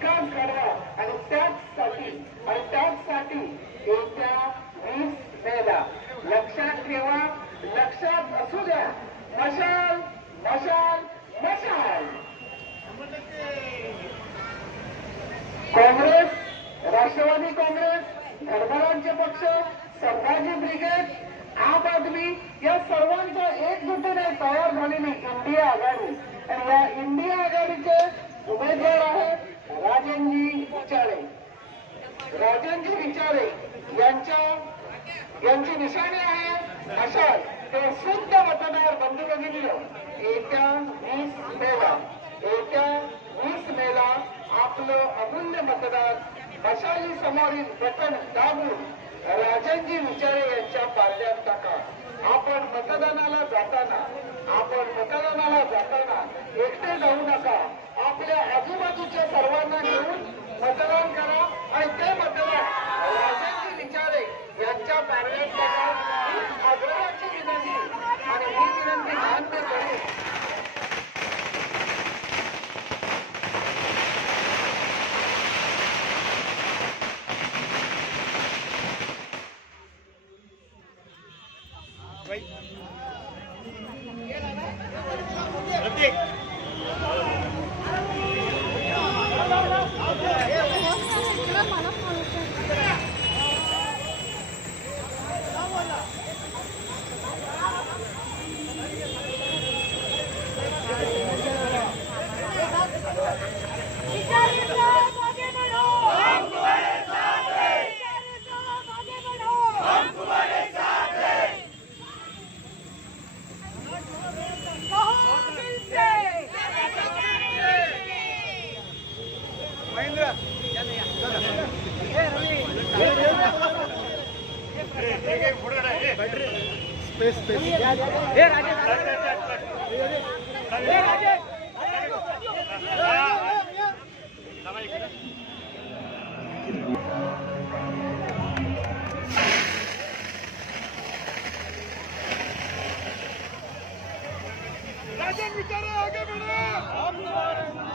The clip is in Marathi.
विकास घडवा आणि त्याचसाठी येत्या 20 मेला लक्षात ठेवा, लक्षात असू द्या, मशाल मशाल मशाल. काँग्रेस, राष्ट्रवादी काँग्रेस, धर्मराज्य पक्ष, संभाजी ब्रिगेड, आम आदमी या सर्वांचा एकजुटीने तयार झालेली इंडिया आघाडी आणि या इंडिया आघाडीचे उमेदवार आहेत राजनजी विचारे. राजनजी विचारे यांची निशाणी आहे मशाल. ते शुद्ध मतदार बंधू भगिनींनो, येत्या 20 मेला आपलं अमूल्य मतदार मशाली समोरील बटन दाबून राजनजी विचारे यांच्या पारड्यात टाका. आपण मतदानाला जाताना एकटे जाऊ नका. आपल्या आजूबाजूच्या सर्वांना घेऊन मतदान करा आणि ते मतदान राजनजी विचारे यांच्या पारड्यात टाका. ही आग्रहाची विनंती आणि ही विनंती मान्य करू. राजन विचारे आगे बढ़ो.